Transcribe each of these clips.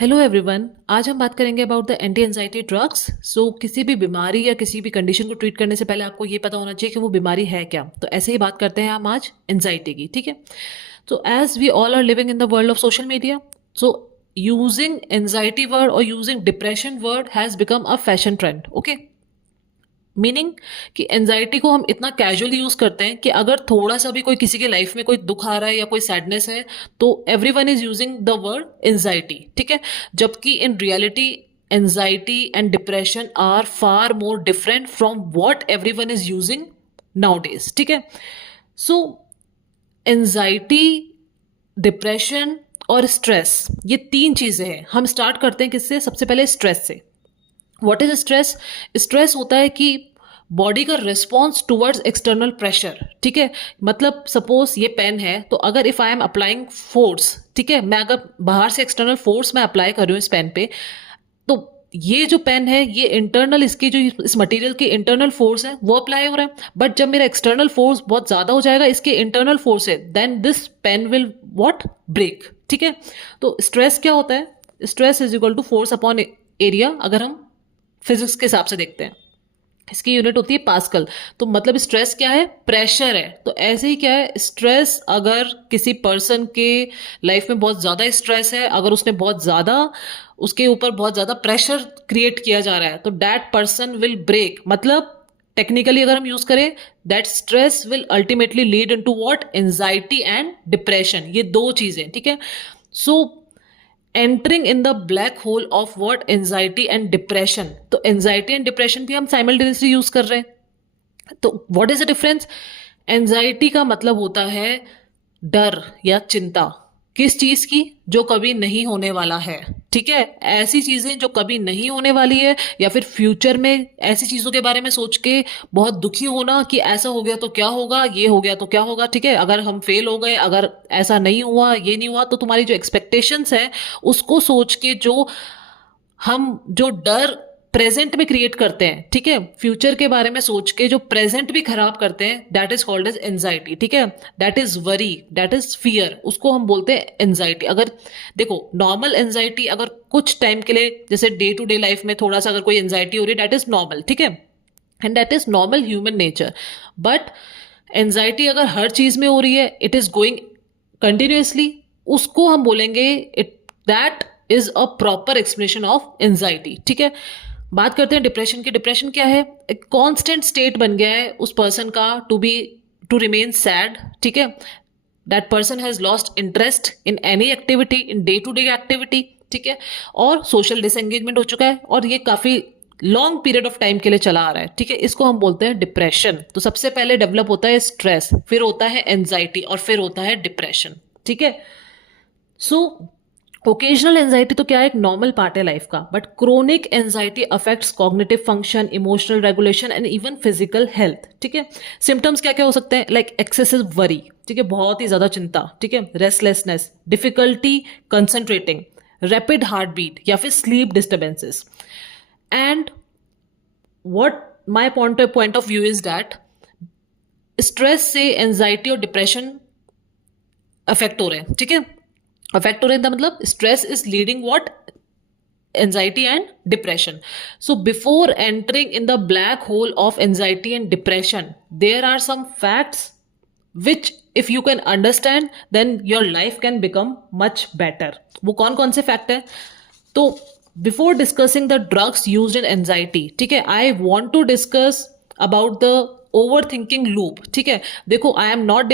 Hello everyone. आज हम बात करेंगे about the anti anxiety drugs. किसी भी बीमारी या किसी भी कंडीशन को ट्रीट करने से पहले आपको ये पता होना चाहिए कि वो बीमारी है क्या। तो ऐसे ही बात करते हैं हम आज एंजाइटी की, ठीक है। तो as we all are living in the world of social media, so using anxiety word or using depression word has become a fashion trend. Okay, meaning कि एनजाइटी को हम इतना कैजुअली यूज करते हैं कि अगर थोड़ा सा भी कोई किसी के लाइफ में कोई दुख आ रहा है या कोई सैडनेस है तो everyone is using the word anxiety, ठीक है। जबकि in reality anxiety and depression are far more different from what everyone is using nowadays, ठीक है। सो एनजाइटी, डिप्रेशन और स्ट्रेस, ये तीन चीजें हैं। हम स्टार्ट करते हैं किससे? सबसे पहले स्ट्रेस से। What is stress? स्ट्रेस होता है कि बॉडी का रिस्पॉन्स टुवर्ड्स एक्सटर्नल प्रेशर, ठीक है। मतलब सपोज ये पेन है, तो अगर if I am applying force, ठीक है, मैं अगर बाहर से एक्सटर्नल फोर्स मैं अप्लाई कर रही हूँ इस पेन पे, तो ये जो पेन है ये इंटरनल, इसकी जो इस मटेरियल की इंटरनल फोर्स है वो अप्लाई हो रहा है। बट जब मेरा एक्सटर्नल फोर्स बहुत ज्यादा हो जाएगा इसके इंटरनल फोर्स से, then this pen will what break, ठीक है। तो स्ट्रेस क्या होता है? Stress is equal to force upon area, अगर हम फिजिक्स के हिसाब से देखते हैं। इसकी यूनिट होती है पास्कल। तो मतलब स्ट्रेस क्या है? प्रेशर है। तो ऐसे ही क्या है, स्ट्रेस अगर किसी पर्सन के लाइफ में बहुत ज्यादा स्ट्रेस है, अगर उसने बहुत ज्यादा, उसके ऊपर बहुत ज्यादा प्रेशर क्रिएट किया जा रहा है, तो दैट पर्सन विल ब्रेक। मतलब टेक्निकली अगर हम यूज करें, that stress will ultimately lead into what? Anxiety and depression. ये दो चीजें, ठीक है। So entering in the black hole of what? Anxiety and depression. तो एंजाइटी एंड डिप्रेशन भी हम साइमल्टेनियसली यूज कर रहे हैं। तो what is the difference? Anxiety का मतलब होता है डर या चिंता। किस चीज की? जो कभी नहीं होने वाला है, ठीक है। ऐसी चीजें जो कभी नहीं होने वाली है, या फिर फ्यूचर में ऐसी चीजों के बारे में सोच के बहुत दुखी होना कि ऐसा हो गया तो क्या होगा, ये हो गया तो क्या होगा, ठीक है। अगर हम फेल हो गए, अगर ऐसा नहीं हुआ, ये नहीं हुआ, तो तुम्हारी जो एक्सपेक्टेशंस है उसको सोच के जो डर प्रेजेंट में क्रिएट करते हैं, ठीक है, फ्यूचर के बारे में सोच के जो प्रेजेंट भी खराब करते हैं, that is called as anxiety, ठीक है। That is worry, that is fear, उसको हम बोलते हैं एंजाइटी। अगर देखो, नॉर्मल एंजाइटी अगर कुछ टाइम के लिए, जैसे डे टू डे लाइफ में थोड़ा सा अगर कोई एंजाइटी हो रही है, दैट इज नॉर्मल, ठीक है, and that is normal human nature. But anxiety अगर हर चीज में हो रही है, इट इज गोइंग कंटिन्यूसली, उसको हम बोलेंगे it that is a proper explanation of anxiety, ठीक है। बात करते हैं डिप्रेशन की। डिप्रेशन क्या है? एक कांस्टेंट स्टेट बन गया है उस पर्सन का टू रिमेन सैड, ठीक है। That person has lost interest in any activity, in day to day activity, ठीक है। और सोशल डिसएंगेजमेंट हो चुका है, और ये काफी लॉन्ग पीरियड ऑफ टाइम के लिए चला आ रहा है, ठीक है। इसको हम बोलते हैं डिप्रेशन। तो सबसे पहले डेवलप होता है स्ट्रेस, फिर होता है एंजाइटी, और फिर होता है डिप्रेशन, ठीक है। सो ओकेजनल एंजाइटी तो क्या है? एक नॉर्मल पार्ट है लाइफ का। But chronic anxiety affects cognitive function, emotional regulation and even physical health, ठीक है। सिम्टम्स क्या क्या हो सकते हैं? लाइक एक्सेसिव वरी, ठीक है, बहुत ही ज्यादा चिंता, ठीक है, restlessness, difficulty concentrating, rapid heart beat, या फिर sleep disturbances. And what my point of view is that stress से एंजाइटी और डिप्रेशन अफेक्ट हो रहे हैं, ठीक है। अफेक्ट हो रहे हैं मतलब stress is leading what? Anxiety and depression. So before entering in the black hole of anxiety and depression, there are some facts which if you can understand, then your life can become much better. वो कौन कौन से fact है? तो before discussing the drugs used in anxiety, ठीक है, I want to discuss about the over thinking loop, ठीक है। देखो, I am not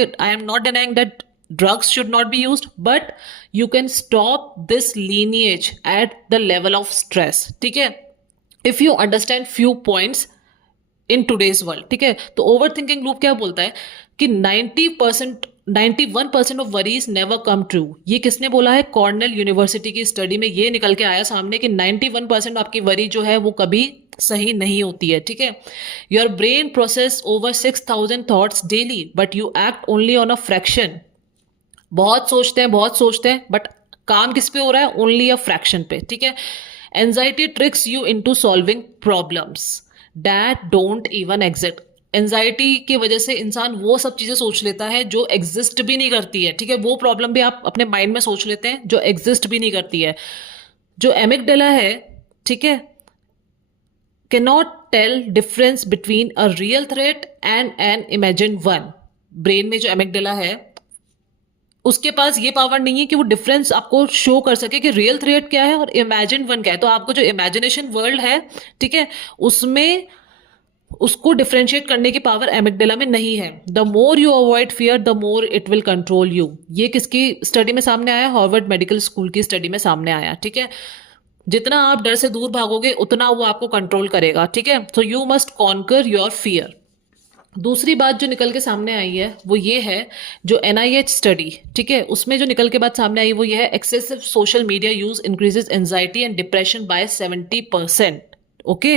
denying that drugs should not be used, but you can stop this lineage at the level of stress, ठीक है, if you understand few points in today's world, ठीक है। तो over thinking loop क्या बोलता है कि 91% of worries never come true. ये किसने बोला है? कॉर्नेल यूनिवर्सिटी की स्टडी में ये निकल के आया सामने कि 91% आपकी वरी जो है वो कभी सही नहीं होती है, ठीक है। Your brain process over 6,000 thoughts daily, but you act only on a fraction. बहुत सोचते हैं, बट काम किस पे हो रहा है? ओनली अ फ्रैक्शन पे, ठीक है। Anxiety tricks you into solving problems that don't even exist. Anxiety की वजह से इंसान वो सब चीजें सोच लेता है जो एग्जिस्ट भी नहीं करती है, ठीक है। वो प्रॉब्लम भी आप अपने माइंड में सोच लेते हैं जो एग्जिस्ट भी नहीं करती है। जो एमिगडाला है, ठीक है, cannot tell difference between a real threat and an imagined one. Brain में जो एमिगडाला है उसके पास ये पावर नहीं है कि वो डिफरेंस आपको शो कर सके कि रियल थ्रेट क्या है और इमेजिन वन क्या है। तो आपको जो इमेजिनेशन वर्ल्ड है, ठीक है, उसमें उसको डिफरेंशिएट करने की पावर एमिगडाला में नहीं है। The more you avoid fear the more it will control you. ये किसकी स्टडी में सामने आया? हार्वर्ड मेडिकल स्कूल की स्टडी में सामने आया, ठीक है। जितना आप डर से दूर भागोगे उतना वो आपको कंट्रोल करेगा, ठीक है। So you must conquer your fear. दूसरी बात जो निकल के सामने आई है वो ये है, जो NIH स्टडी, ठीक है, उसमें जो निकल के बाद सामने आई वो ये है, excessive social media use increases anxiety and depression by 70%। Okay.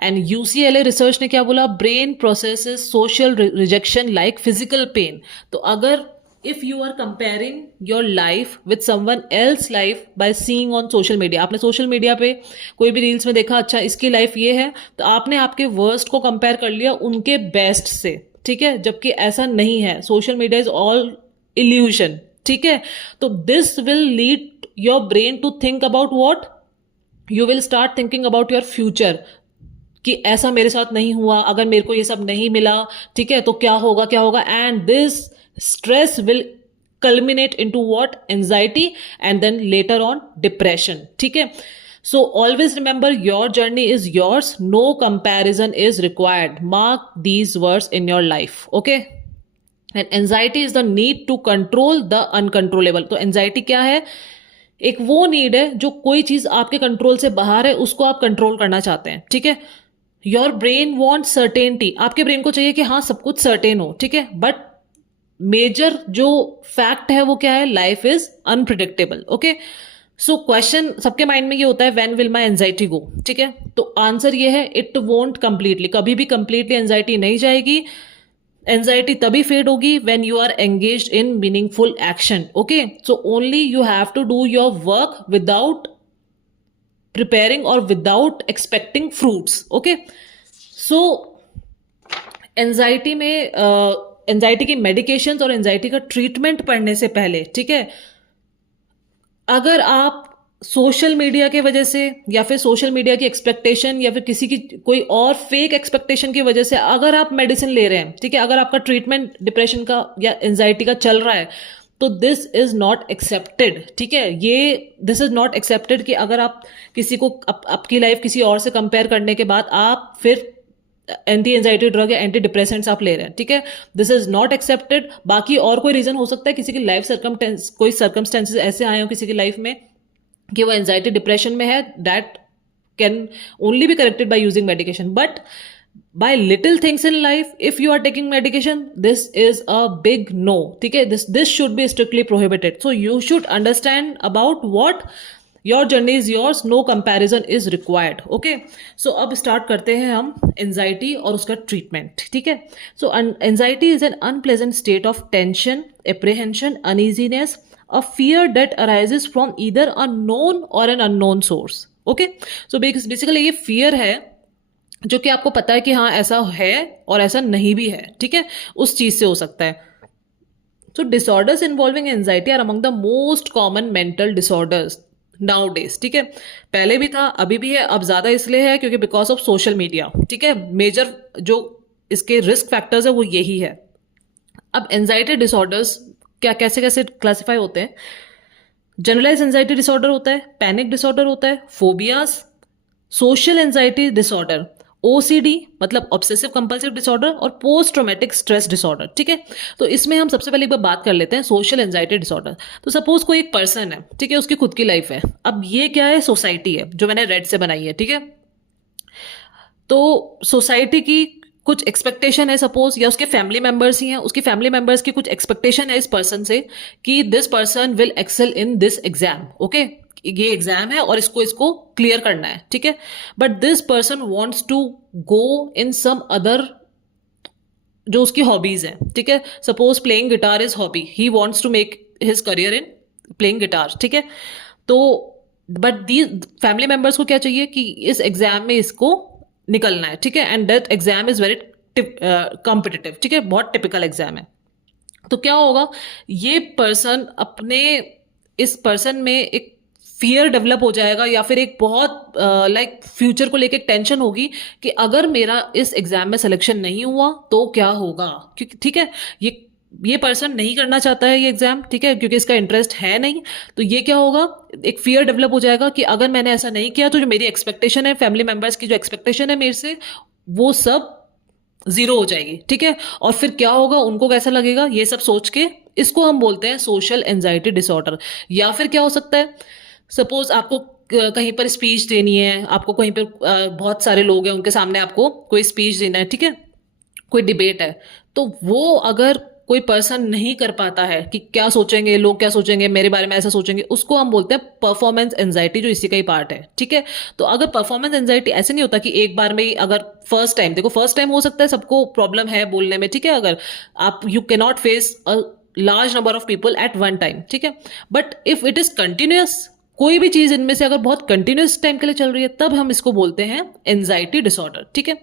And UCLA research ने क्या बोला? Brain processes social rejection like physical pain. तो अगर if you are comparing your life with someone else life by seeing on social media, आपने social media पे कोई भी reels में देखा, अच्छा इसकी लाइफ ये है, तो आपने आपके वर्स्ट को कंपेयर कर लिया उनके बेस्ट से, ठीक है, जबकि ऐसा नहीं है। Social media is all illusion, ठीक है। तो this will lead your brain to think about what, you will start thinking about your future, कि ऐसा मेरे साथ नहीं हुआ, अगर मेरे को ये सब नहीं मिला, ठीक है, तो क्या होगा क्या होगा। And this stress will culminate into what? Anxiety, and then later on depression, ठीक है। So always remember your journey is yours, no comparison is required. Mark these words in your life, okay? And anxiety is the need to control the uncontrollable. तो anxiety क्या है? एक वो need है जो कोई चीज आपके कंट्रोल से बाहर है उसको आप कंट्रोल करना चाहते हैं, ठीक है। योर ब्रेन वॉन्ट सर्टेनिटी, आपके ब्रेन को चाहिए कि हाँ सब कुछ सर्टेन हो, ठीक है, बट मेजर जो फैक्ट है वो क्या है? Life is unpredictable, okay. So question सबके माइंड में ये होता है, व्हेन विल माई एंजाइटी गो, ठीक है। तो आंसर ये है, इट वोंट कंप्लीटली, कभी भी कंप्लीटली एंजाइटी नहीं जाएगी। एंजाइटी तभी फेड होगी when you are engaged in meaningful action, okay. So only you have to do your work without preparing और without expecting fruits, okay. So anxiety में anxiety की medications और एंजाइटी का treatment पढ़ने से पहले, ठीक है, अगर आप सोशल मीडिया के वजह से या फिर सोशल मीडिया की एक्सपेक्टेशन या फिर किसी की कोई और फेक एक्सपेक्टेशन की वजह से अगर आप मेडिसिन ले रहे हैं, ठीक है, अगर आपका ट्रीटमेंट डिप्रेशन का या एंजाइटी का चल रहा है, तो दिस इज नॉट एक्सेप्टेड, ठीक है। ये दिस इज नॉट एक्सेप्टेड कि अगर आप किसी को आपकी लाइफ किसी और से कंपेयर करने के बाद आप फिर एंटी एंजाइटी ड्रग या एंटी डिप्रेसेंट्स आप ले रहे हैं, ठीक है, दिस इज नॉट एक्सेप्टेड। बाकी और कोई रीजन हो सकता है, किसी की लाइफ कोई सर्कमस्टेंसेस ऐसे आए हो किसी की लाइफ में कि वो एंजाइटी डिप्रेशन में है, that can only be corrected by using medication. But by little things in life, if you are taking medication, this is a big no, ठीक है, this should be strictly prohibited. So you should understand about what your journey is yours, no comparison is required, okay. So अब start करते हैं हम anxiety और उसका treatment, ठीक है। So anxiety is an unpleasant state of tension, apprehension, uneasiness, a fear that arises from either a known or an unknown source, okay. So basically ये fear है जो कि आपको पता है कि हाँ ऐसा है और ऐसा नहीं भी है, ठीक है, उस चीज से हो सकता है। So disorders involving anxiety are among the most common mental disorders nowadays, ठीक है। पहले भी था, अभी भी है, अब ज्यादा इसलिए है क्योंकि बिकॉज ऑफ सोशल मीडिया, ठीक है। मेजर जो इसके रिस्क फैक्टर्स है वो यही है। अब एंजाइटी डिसऑर्डर्स क्या कैसे कैसे क्लासिफाई होते हैं? जनरलाइज एंजाइटी डिसऑर्डर होता है, पैनिक डिसऑर्डर होता है, phobias, social anxiety disorder, OCD मतलब ऑब्सेसिव कंपल्सिव डिसऑर्डर, और पोस्ट ट्रॉमेटिक स्ट्रेस डिसऑर्डर, ठीक है। तो इसमें हम सबसे पहले एक बार बात कर लेते हैं सोशल एंजाइटी डिसऑर्डर। तो सपोज कोई एक पर्सन है, ठीक है, उसकी खुद की लाइफ है। अब ये क्या है? सोसाइटी है जो मैंने रेड से बनाई है, ठीक है। तो सोसाइटी की कुछ एक्सपेक्टेशन है सपोज, या उसके फैमिली मेंबर्स ही हैं, उसकी फैमिली मेंबर्स की कुछ एक्सपेक्टेशन है इस पर्सन से कि this person will excel in this exam, okay, ये एग्जाम है और इसको क्लियर करना है, ठीक है। But this person wants to go in some other जो उसकी हॉबीज हैं, ठीक है। Suppose playing guitar is hobby, he wants to make his career in playing guitar, ठीक है। तो बट दी फैमिली मेंबर्स को क्या चाहिए कि इस एग्जाम में इसको निकलना है, ठीक है, and that exam is very competitive, ठीक है, बहुत टिपिकल एग्जाम है। तो क्या होगा, ये पर्सन अपने इस पर्सन में एक फियर डेवलप हो जाएगा, या फिर एक बहुत लाइक फ्यूचर को लेके एक टेंशन होगी कि अगर मेरा इस एग्जाम में सिलेक्शन नहीं हुआ तो क्या होगा। क्योंकि ठीक है, ये पर्सन नहीं करना चाहता है ये एग्जाम, ठीक है, क्योंकि इसका इंटरेस्ट है नहीं। तो ये क्या होगा, एक फियर डेवलप हो जाएगा कि अगर मैंने ऐसा नहीं किया तो जो मेरी एक्सपेक्टेशन है, फैमिली मेंबर्स की जो एक्सपेक्टेशन है मेरे से, वो सब जीरो हो जाएगी, ठीक है। और फिर क्या होगा, उनको कैसा लगेगा, ये सब सोच के। इसको हम बोलते हैं सोशल एंजाइटी डिसऑर्डर। या फिर क्या हो सकता है, सपोज आपको कहीं पर स्पीच देनी है, आपको कहीं पर बहुत सारे लोग हैं, उनके सामने आपको कोई स्पीच देना है, ठीक है, कोई डिबेट है। तो वो अगर कोई पर्सन नहीं कर पाता है कि क्या सोचेंगे लोग, क्या सोचेंगे मेरे बारे में, ऐसा सोचेंगे, उसको हम बोलते हैं परफॉर्मेंस एंजाइटी, जो इसी का ही पार्ट है, ठीक है। तो अगर परफॉर्मेंस एंजाइटी, ऐसे नहीं होता कि एक बार में ही, अगर फर्स्ट टाइम, देखो फर्स्ट टाइम हो सकता है सबको प्रॉब्लम है बोलने में, ठीक है, अगर आप you can not face a large number of people at one time, ठीक है। But if it is continuous, कोई भी चीज इनमें से अगर बहुत कंटिन्यूस टाइम के लिए चल रही है, तब हम इसको बोलते हैं एंजाइटी डिसऑर्डर, ठीक है।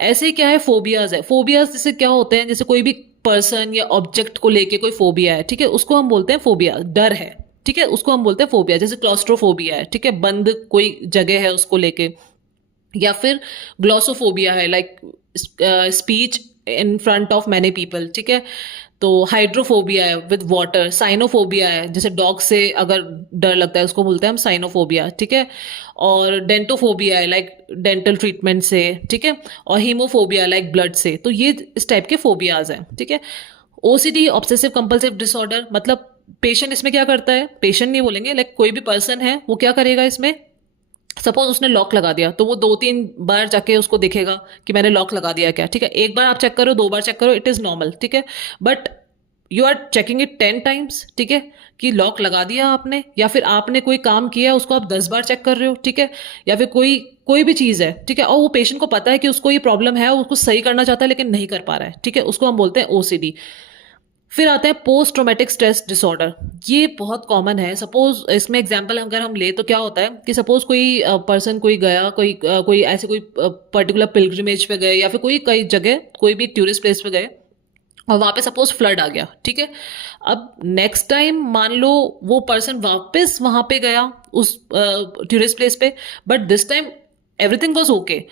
ऐसे ही क्या है, फोबियाज है। फोबियाज जैसे क्या होते हैं, जैसे कोई भी पर्सन या ऑब्जेक्ट को लेके कोई फोबिया है, ठीक है, उसको हम बोलते हैं फोबिया, डर है, ठीक है, उसको हम बोलते हैं फोबिया। जैसे क्लॉस्ट्रोफोबिया है, ठीक है, बंद कोई जगह है उसको लेके। या फिर ग्लॉसोफोबिया है, like speech in front of many people, ठीक है। तो हाइड्रोफोबिया है विद वाटर। साइनोफोबिया है, जैसे डॉग से अगर डर लगता है उसको बोलते हैं हम साइनोफोबिया, ठीक है। और डेंटोफोबिया है, लाइक डेंटल ट्रीटमेंट से, ठीक है। और हीमोफोबिया लाइक ब्लड से। तो ये इस टाइप के फोबियाज हैं, ठीक है। ओसीडी, ऑब्सेसिव कंपल्सिव डिसऑर्डर, मतलब पेशेंट इसमें क्या करता है, पेशेंट नहीं बोलेंगे, लाइक कोई भी पर्सन है वो क्या करेगा इसमें, सपोज उसने लॉक लगा दिया, तो वो 2-3 बार जाके उसको देखेगा कि मैंने लॉक लगा दिया क्या, ठीक है। एक बार आप चेक करो, 2 बार चेक करो, इट इज नॉर्मल, ठीक है। But you are checking it 10 times, ठीक है, कि लॉक लगा दिया आपने, या फिर आपने कोई काम किया उसको आप 10 बार चेक कर रहे हो, ठीक है। या फिर कोई कोई भी चीज़ है, ठीक है, और वो पेशेंट को पता है कि उसको ये प्रॉब्लम है, वो उसको सही करना चाहता है लेकिन नहीं कर पा रहा है, ठीक है, उसको हम बोलते हैं ओसीडी। फिर आता है पोस्ट ट्रोमेटिक स्ट्रेस डिसऑर्डर। ये बहुत कॉमन है। सपोज इसमें एग्जांपल अगर हम ले, तो क्या होता है कि सपोज कोई पर्सन कोई गया, कोई ऐसे कोई पर्टिकुलर पिलग्रिमेज पे गए, या फिर कोई कई जगह कोई भी टूरिस्ट प्लेस पे गए, और वहाँ पे सपोज फ्लड आ गया, ठीक है। अब नेक्स्ट टाइम मान लो वो पर्सन वापस वहाँ पे गया उस टूरिस्ट प्लेस पे, but this time everything was okay,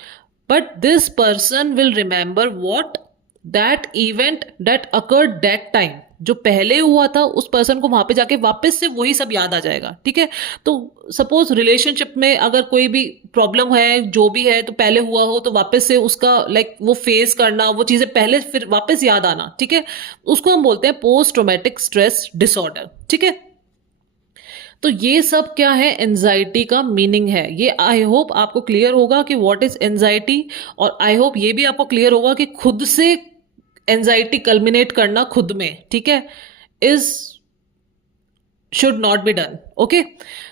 but this person will remember what that event that occurred that time. जो पहले हुआ था उस पर्सन को वहां पे जाके वापस से वही सब याद आ जाएगा, ठीक है। तो सपोज रिलेशनशिप में अगर कोई भी प्रॉब्लम है, जो भी है, तो पहले हुआ हो तो वापस से उसका लाइक वो फेस करना, वो चीजें पहले फिर वापस याद आना, ठीक है, उसको हम बोलते हैं पोस्ट ट्रोमेटिक स्ट्रेस डिसऑर्डर, ठीक है। तो ये सब क्या है, एंजाइटी का मीनिंग है। ये आई होप आपको क्लियर होगा कि व्हाट इज एंजाइटी, और आई होप ये भी आपको क्लियर होगा कि खुद से एंजाइटी कल्मिनेट करना खुद में, ठीक है, is should not be done, okay.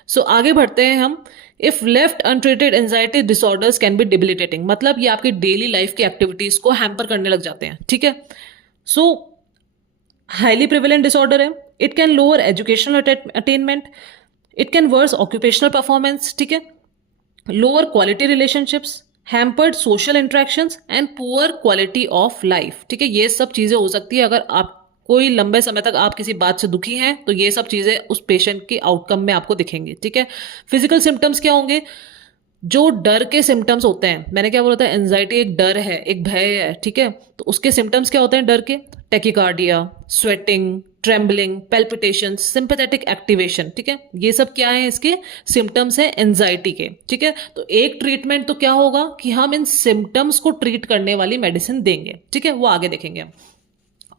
So आगे बढ़ते हैं हम। If left untreated anxiety disorders can be debilitating, मतलब ये आपकी डेली लाइफ की एक्टिविटीज को हैम्पर करने लग जाते हैं, ठीक है। सो हाईली प्रिवेलेंट डिसऑर्डर है। It can lower educational attainment, it can worse occupational performance, ठीक है, lower quality relationships, hampered social interactions and poor quality of life, ठीक है। ये सब चीजें हो सकती है अगर आप कोई लंबे समय तक आप किसी बात से दुखी हैं, तो ये सब चीजें उस पेशेंट के आउटकम में आपको दिखेंगी, ठीक है। फिजिकल सिम्टम्स क्या होंगे, जो डर के सिम्टम्स होते हैं, मैंने क्या बोला था, एंजाइटी एक डर है, एक भय है, ठीक है। तो उसके सिम्टम्स क्या होते हैं डर के, tachycardia, sweating, trembling, palpitation, sympathetic activation, ठीक है। ये सब क्या है, इसके सिम्टम्स हैं एंजाइटी के, ठीक है। तो एक ट्रीटमेंट तो क्या होगा कि हम इन सिम्टम्स को ट्रीट करने वाली मेडिसिन देंगे, ठीक है, वो आगे देखेंगे हम।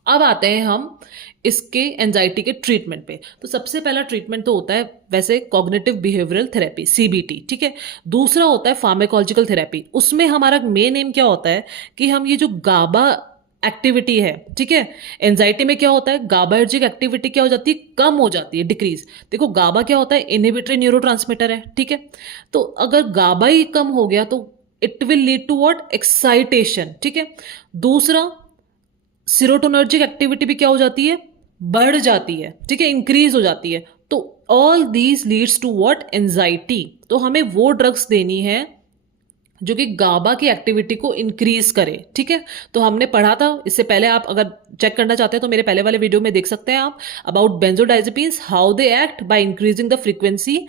अब आते हैं हम इसके एंजाइटी के ट्रीटमेंट पे। तो सबसे पहला ट्रीटमेंट तो होता है वैसे कॉग्निटिव बिहेवियरल थेरेपी, सीबीटी, ठीक है। दूसरा होता है फार्माकोलॉजिकल थेरेपी। उसमें हमारा मेन एम क्या होता है कि हम ये जो गाबा एक्टिविटी है, ठीक है, एंजाइटी में क्या होता है, गाबार्जिक एक्टिविटी क्या हो जाती है, कम हो जाती है, डिक्रीज। देखो गाबा क्या होता है, इनहिबिटरी न्यूरोट्रांसमीटर है, ठीक है। तो अगर गाबा ही कम हो गया तो it will lead to what, excitation, ठीक है। दूसरा सीरोटोनर्जिक एक्टिविटी भी क्या हो जाती है, बढ़ जाती है, ठीक है, इंक्रीज हो जाती है। तो all these leads to what, anxiety. तो हमें वो ड्रग्स देनी है जो कि गाबा की एक्टिविटी को इंक्रीज करे, ठीक है। तो हमने पढ़ा था इससे पहले, आप अगर चेक करना चाहते हैं तो मेरे पहले वाले वीडियो में देख सकते हैं आप, about benzodiazepines, how they act by increasing the frequency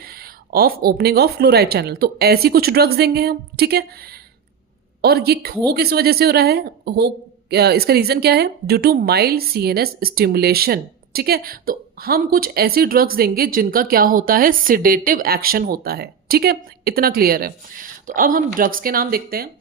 of opening of chloride channel. तो ऐसी कुछ ड्रग्स देंगे हम, ठीक है। और ये हो किस वजह से हो रहा है, इसका रीजन क्या है, due to mild CNS stimulation, ठीक है। तो हम कुछ ऐसी ड्रग्स देंगे जिनका क्या होता है, सिडेटिव एक्शन होता है, ठीक है। इतना क्लियर है। तो अब हम ड्रग्स के नाम देखते हैं।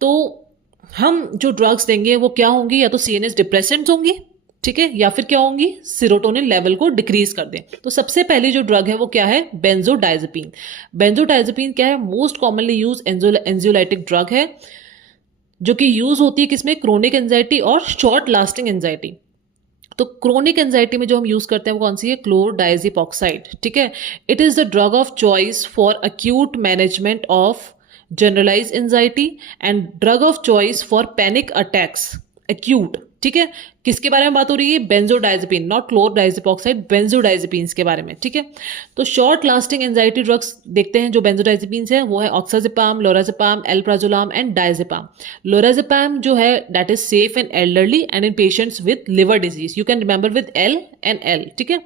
तो हम जो ड्रग्स देंगे वो क्या होंगी, या तो सीएनएस डिप्रेसेंट्स होंगी, ठीक है, या फिर क्या होंगी, सीरोटोनिन लेवल को डिक्रीज कर दें। तो सबसे पहली जो ड्रग है वो क्या है, बेंजोडाइजेपिन। बेंजोडाइजेपिन क्या है, most commonly use anxiolytic drug है, जो कि यूज होती है किसमें, क्रोनिक एंजाइटी और शॉर्ट लास्टिंग एंजाइटी। तो क्रोनिक एंजाइटी में जो हम यूज करते हैं वो कौन सी है, क्लोरडाइजिपॉक्साइड, ठीक है। It is the drug of choice for acute management of generalise anxiety and drug of choice for panic attacks acute, ठीक है। किसके बारे में बात हो रही है, बेंजोडाइजेपिन, नॉट क्लोरडाइजिपॉक्साइड, बेंजोडाइजेपिन्स के बारे में, ठीक है। तो शॉर्ट लास्टिंग एंजाइटी ड्रग्स देखते हैं जो बेंजोडाइजेपिन्स है, वो है ऑक्साजिपाम, लोराजिपाम, एल्प्राजोलाम एंड डायजेपाम। लोराजिपाम जो है that is safe in elderly and in patients with liver disease, you can remember with L and L, ठीक है,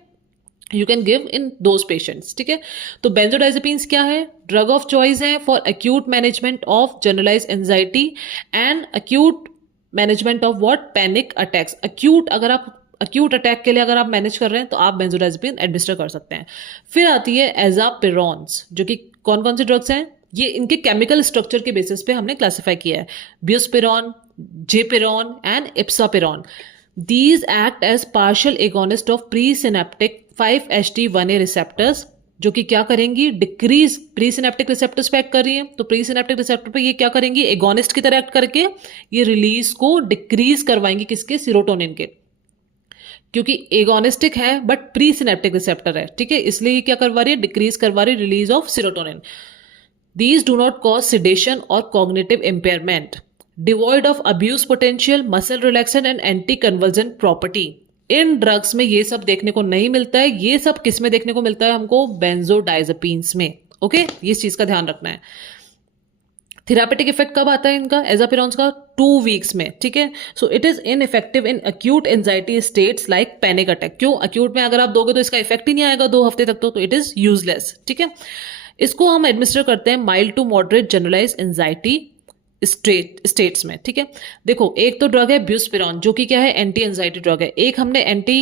you can give in those patients, ठीक है। तो बेंजोडाइजेपिन्स क्या है, ड्रग ऑफ चॉइस है for acute management of generalise anxiety and acute management of what, panic attacks. Acute, अगर आप अक्यूट अटैक के लिए अगर आप मैनेज कर रहे हैं तो आप बेंजोडाइजेपिन एडमिनिस्टर कर सकते हैं। फिर आती है एजापिरोन्स, जो कि कौन कौन से ड्रग्स हैं, ये इनके केमिकल स्ट्रक्चर के बेसिस पे हमने क्लासिफाई किया है, ब्यूस्पिरॉन, जेपिरॉन and इप्सापिरॉन। These act as partial agonist of presynaptic 5-HT1A receptors, जो कि क्या करेंगी, डिक्रीज प्रीसिनेप्टिक रिसेप्टर्स पे एक्ट कर रही है। तो प्रीसिनेप्टिक रिसेप्टर पे ये क्या करेंगी, एगोनिस्ट की तरह एक्ट करके ये रिलीज को डिक्रीज करवाएंगी, किसके, सीरोटोनिन के, क्योंकि एगोनिस्टिक है बट प्रीसिनेप्टिक रिसेप्टर है, ठीक है, इसलिए ये क्या करवा रही है, डिक्रीज करवा रही है release of serotonin. These do not cause sedation or cognitive impairment. Devoid of abuse potential, muscle relaxant and anti-convulsant property. In drugs में ये सब देखने को नहीं मिलता है। ये सब किस में देखने को मिलता है हमको, बेंजोडाइजेपिन्स में, ओके। ये इस चीज का ध्यान रखना है। थेरापेटिक इफेक्ट कब आता है इनका, एजापिरोन्स का, 2 वीक्स में, ठीक है। So it is ineffective in acute anxiety states like panic attack. क्यों, अक्यूट में अगर आप दोगे तो इसका इफेक्ट ही नहीं आएगा 2 हफ्ते तक, तो इट इज यूजलेस, ठीक है। इसको हम एडमिनिस्टर करते हैं mild to moderate generalise anxiety states में, ठीक है। देखो, एक तो ड्रग है ब्यूस्पिरॉन, जो कि क्या है, एंटी एंजाइटी ड्रग है। एक हमने एंटी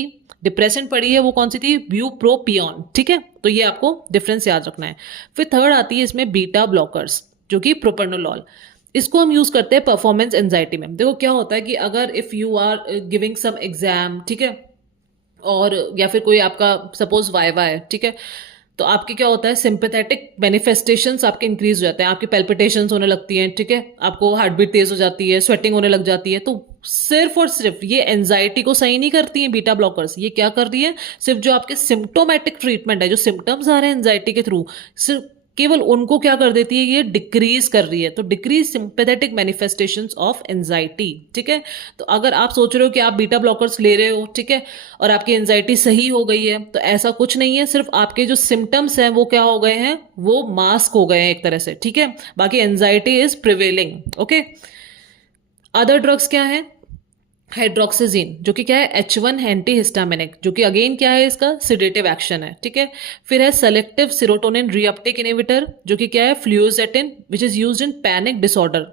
डिप्रेसेंट पढ़ी है, वो कौन सी थी, ब्यूप्रोपियोन, ठीक है। तो ये आपको डिफरेंस याद रखना है। फिर थर्ड आती है इसमें बीटा ब्लॉकर्स, जो कि प्रोपेनोलॉल। इसको हम यूज करते हैं परफॉर्मेंस एंजाइटी में। देखो क्या होता है कि अगर if you are giving some exam, ठीक है, और या फिर कोई आपका सपोज वाइवा है, ठीक है, तो आपके क्या होता है, सिंपैथेटिक मैनिफेस्टेशंस आपके इंक्रीज हो जाते हैं, आपकी पैल्पिटेशंस होने लगती हैं, ठीक है, आपको हार्ट बीट तेज हो जाती है, स्वेटिंग होने लग जाती है। तो सिर्फ और सिर्फ ये एंजाइटी को सही नहीं करती हैं बीटा ब्लॉकर्स। ये क्या कर रही है, सिर्फ जो आपके सिम्टोमेटिक ट्रीटमेंट है, जो सिम्टम्स आ रहे हैं एंजाइटी के थ्रू, सिर्फ केवल उनको क्या कर देती है, ये डिक्रीज कर रही है। तो decrease sympathetic manifestations of anxiety, ठीक है। तो अगर आप सोच रहे हो कि आप बीटा ब्लॉकर्स ले रहे हो, ठीक है, और आपकी एंजाइटी सही हो गई है, तो ऐसा कुछ नहीं है। सिर्फ आपके जो सिम्टम्स हैं वो क्या हो गए हैं, वो मास्क हो गए हैं एक तरह से, ठीक है। बाकी anxiety is prevailing, okay. Other drugs क्या है, हाइड्रोक्सीजीन, जो कि क्या है, H1 एंटीहिस्टामिनिक, जो कि अगेन क्या है, इसका सिडेटिव एक्शन है, ठीक है। फिर है सेलेक्टिव सीरोटोनिन रीअपटेक इनहिबिटर, जो कि क्या है, fluoxetine, which is used in panic disorder.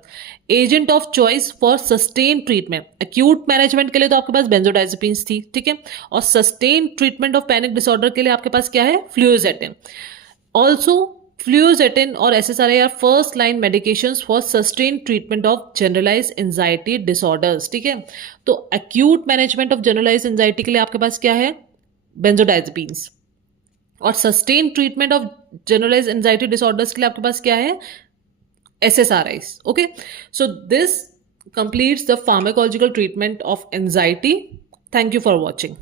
Agent of choice for sustain treatment, acute management के लिए तो आपके पास बेंजोडाइजेपिन्स थी, ठीक है, और sustain treatment of panic disorder के लिए आपके पास क्या है, फ्लूओजेटिन। ऑल्सो फ्लूओजेटिन और SSRI are first line medications for sustain treatment of generalise anxiety disorders, ठीक है। तो acute management of generalise anxiety के लिए आपके पास क्या है, बेंजोडाइजेपिन्स, और sustain treatment of generalise anxiety disorders के लिए आपके पास क्या है, SSRIs, okay. So this completes the pharmacological treatment of anxiety. Thank you for watching.